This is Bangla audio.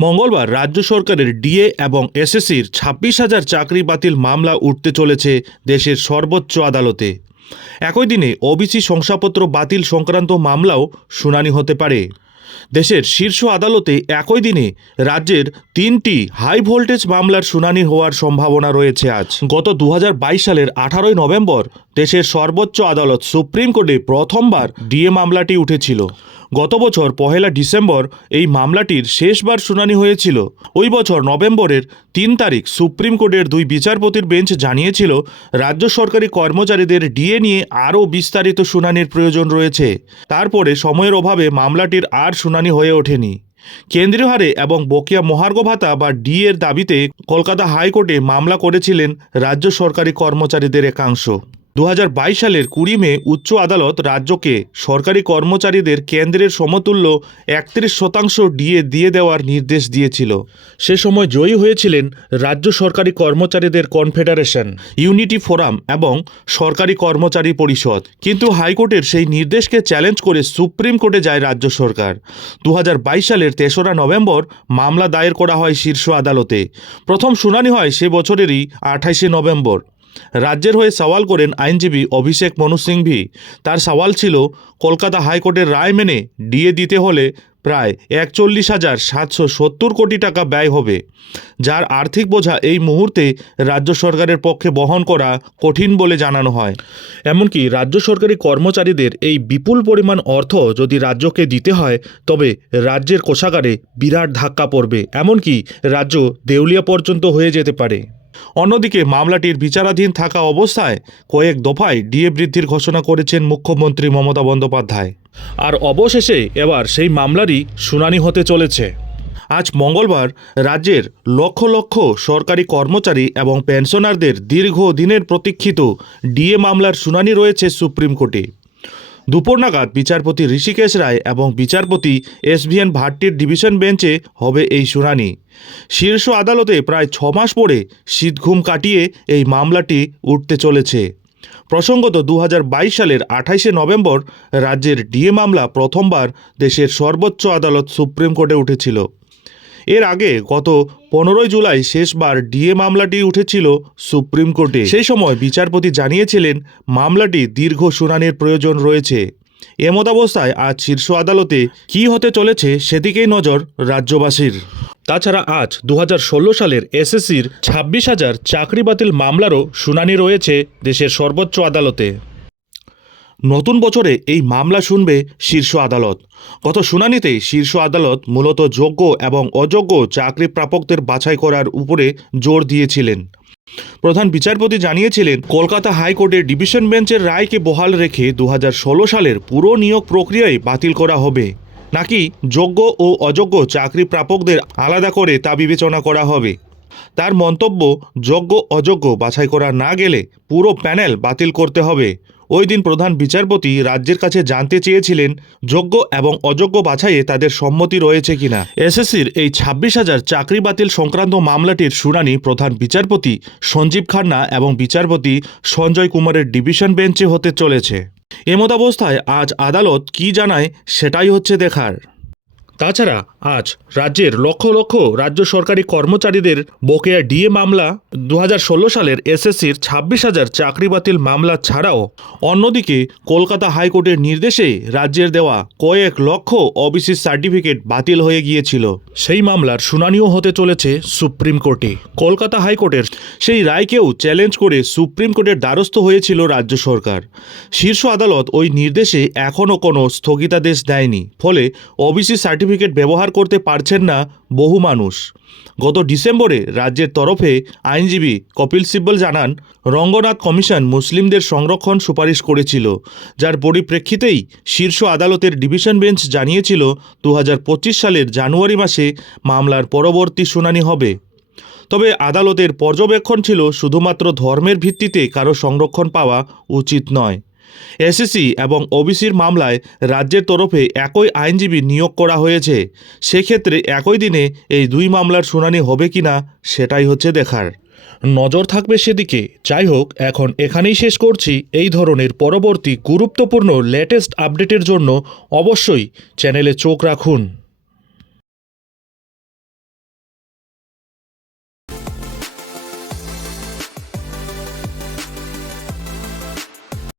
মঙ্গলবার রাজ্য সরকারের ডিএ এবং এসএসসির ছাব্বিশ হাজার চাকরি বাতিল মামলা উঠতে চলেছে দেশের সর্বোচ্চ আদালতে। একই দিনে ওবিসি শংসাপত্র বাতিল সংক্রান্ত মামলাও শুনানি হতে পারে। দেশের শীর্ষ আদালতে একই দিনে রাজ্যের তিনটি হাই ভোল্টেজ মামলার শুনানি হওয়ার সম্ভাবনা রয়েছে আজ। গত দুহাজার বাইশ সালের আঠারোই নভেম্বর দেশের সর্বোচ্চ আদালত সুপ্রিম কোর্টে প্রথমবার ডিএ মামলাটি উঠেছিল। গত বছর পহেলা ডিসেম্বর এই মামলাটির শেষবার শুনানি হয়েছিল। ওই বছর নভেম্বরের তিন তারিখ সুপ্রিম কোর্টের দুই বিচারপতির বেঞ্চ জানিয়েছিল, রাজ্য সরকারি কর্মচারীদের ডিএ নিয়ে আরও বিস্তারিত শুনানির প্রয়োজন রয়েছে। তারপরে সময়ের অভাবে মামলাটির আর শুনানি হয়ে ওঠেনি। কেন্দ্রীয় হারে এবং বকেয়া মহার্ঘ ভাতা বা ডি এর দাবিতে কলকাতা হাইকোর্টে মামলা করেছিলেন রাজ্য সরকারি কর্মচারীদের একাংশ। দু হাজার বাইশ সালের কুড়ি মে উচ্চ আদালত রাজ্যকে সরকারি কর্মচারীদের কেন্দ্রের সমতুল্য একত্রিশ শতাংশ ডিএ দিয়ে দেওয়ার নির্দেশ দিয়েছিল। সে সময় জয়ী হয়েছিলেন রাজ্য সরকারি কর্মচারীদের কনফেডারেশন, ইউনিটি ফোরাম এবং সরকারি কর্মচারী পরিষদ। কিন্তু হাইকোর্টের সেই নির্দেশকে চ্যালেঞ্জ করে সুপ্রিম কোর্টে যায় রাজ্য সরকার। দু হাজার বাইশ সালের তেসরা নভেম্বর মামলা দায়ের করা হয় শীর্ষ আদালতে। প্রথম শুনানি হয় সে বছরেরই আঠাইশে নভেম্বর। রাজ্যের হয়ে সওয়াল করেন আইনজীবী অভিষেক মনু সিংভি। তার সওয়াল ছিল, কলকাতা হাইকোর্টের রায় মেনে ডিএ দিতে হলে প্রায় একচল্লিশ হাজার সাতশো সত্তর কোটি টাকা ব্যয় হবে, যার আর্থিক বোঝা এই মুহূর্তে রাজ্য সরকারের পক্ষে বহন করা কঠিন বলে জানানো হয়। এমনকি রাজ্য সরকারি কর্মচারীদের এই বিপুল পরিমাণ অর্থ যদি রাজ্যকে দিতে হয়, তবে রাজ্যের কোষাগারে বিরাট ধাক্কা পড়বে, এমনকি রাজ্য দেউলিয়া পর্যন্ত হয়ে যেতে পারে। অন্যদিকে মামলাটির বিচারাধীন থাকা অবস্থায় কয়েক দফায় ডিএ বৃদ্ধির ঘোষণা করেছেন মুখ্যমন্ত্রী মমতা বন্দ্যোপাধ্যায়। আর অবশেষে এবার সেই মামলারই শুনানি হতে চলেছে। আজ মঙ্গলবার রাজ্যের লক্ষ লক্ষ সরকারি কর্মচারী এবং পেনশনারদের দীর্ঘ দিনের প্রতীক্ষিত ডিএ মামলার শুনানি রয়েছে সুপ্রিম কোর্টে। দুপুর নাগাদ বিচারপতি ঋষিকেশ রায় এবং বিচারপতি এস ভি এন ভাট্টির ডিভিশন বেঞ্চে হবে এই শুনানি। শীর্ষ আদালতে প্রায় ছ মাস পরে শীতঘুম কাটিয়ে এই মামলাটি উঠতে চলেছে। প্রসঙ্গত দু হাজার বাইশ সালের আঠাইশে নভেম্বর রাজ্যের ডিএ মামলা প্রথমবার দেশের সর্বোচ্চ আদালত সুপ্রিম কোর্টে উঠেছিল। এর আগে গত পনেরোই জুলাই শেষবার ডিএ মামলাটি উঠেছিল সুপ্রিম কোর্টে। সেই সময় বিচারপতি জানিয়েছিলেন, মামলাটি দীর্ঘ শুনানির প্রয়োজন রয়েছে। এমতাবস্থায় আজ শীর্ষ আদালতে কি হতে চলেছে সেদিকেই নজর রাজ্যবাসীর। তাছাড়া আজ দু হাজার ষোলো সালের এসএসসির ছাব্বিশ হাজার চাকরি বাতিল মামলারও শুনানি রয়েছে দেশের সর্বোচ্চ আদালতে। নতুন বছরে এই মামলা শুনবে শীর্ষ আদালত। গত শুনানিতে শীর্ষ আদালত মূলত যোগ্য এবং অযোগ্য চাকরি প্রাপকদের বাছাই করার উপরে জোর দিয়েছিলেন। প্রধান বিচারপতি জানিয়েছিলেন, কলকাতা হাইকোর্টের ডিভিশন বেঞ্চের রায়কে বহাল রেখে দু হাজার ষোলো সালের পুরো নিয়োগ প্রক্রিয়ায় বাতিল করা হবে। নাকি যোগ্য ও অযোগ্য চাকরি প্রাপকদের আলাদা করে তা বিবেচনা করা হবে? তার মন্তব্য যোগ্য অযোগ্য বাছাই করা না গেলে পুরো প্যানেল বাতিল করতে হবে। ওই দিন প্রধান বিচারপতি রাজ্যের কাছে জানতে চেয়েছিলেন, যোগ্য এবং অযোগ্য বাছাইয়ে তাদের সম্মতি রয়েছে কিনা। এসএসসির এই ছাব্বিশ হাজার চাকরি বাতিল সংক্রান্ত মামলাটির শুনানি প্রধান বিচারপতি সঞ্জীব খান্না এবং বিচারপতি সঞ্জয় কুমারের ডিভিশন বেঞ্চে হতে চলেছে। এমতাবস্থায় আজ আদালত কি জানায় সেটাই হচ্ছে দেখার। তাছাড়া আজ রাজ্যের লক্ষ লক্ষ রাজ্য সরকারি কর্মচারীদের বকেয়া ডিএ মামলা, দুহাজার ষোলো সালের এসএসসির ছাব্বিশ হাজার চাকরি বাতিল মামলা ছাড়াও অন্যদিকে কলকাতা হাইকোর্টের নির্দেশে রাজ্যের দেওয়া কয়েক লক্ষ ওবিসি সার্টিফিকেট বাতিল হয়ে গিয়েছিল। সেই মামলার শুনানিও হতে চলেছে সুপ্রিম কোর্টে। কলকাতা হাইকোর্টের সেই রায়কেও চ্যালেঞ্জ করে সুপ্রিম কোর্টের দ্বারস্থ হয়েছিল রাজ্য সরকার। শীর্ষ আদালত ওই নির্দেশে এখনও কোনো স্থগিতাদেশ দেয়নি। ফলে ওবিসি সার্টিফিকেট ব্যবহার করতে পারছেন না বহু মানুষ। গত ডিসেম্বরে রাজ্যের তরফে আইনজীবী কপিল সিব্বল জানান, রঙ্গনাথ কমিশন মুসলিমদের সংরক্ষণ সুপারিশ করেছিল, যার পরিপ্রেক্ষিতেই শীর্ষ আদালতের ডিভিশন বেঞ্চ জানিয়েছিল দু হাজার পঁচিশ সালের জানুয়ারি মাসে মামলার পরবর্তী শুনানি হবে। তবে আদালতের পর্যবেক্ষণ ছিল শুধুমাত্র ধর্মের ভিত্তিতে কারও সংরক্ষণ পাওয়া উচিত নয়। এসএসসি এবং ওবিসির মামলায় রাজ্যের তরফে একই আইনজীবী নিয়োগ করা হয়েছে। সেক্ষেত্রে একই দিনে এই দুই মামলার শুনানি হবে কিনা সেটাই হচ্ছে দেখার। নজর থাকবে সেদিকে। যাই হোক, এখন এখানেই শেষ করছি এই ধরনের পরবর্তী গুরুত্বপূর্ণ লেটেস্ট আপডেটের জন্য অবশ্যই চ্যানেলে চোখ রাখুন।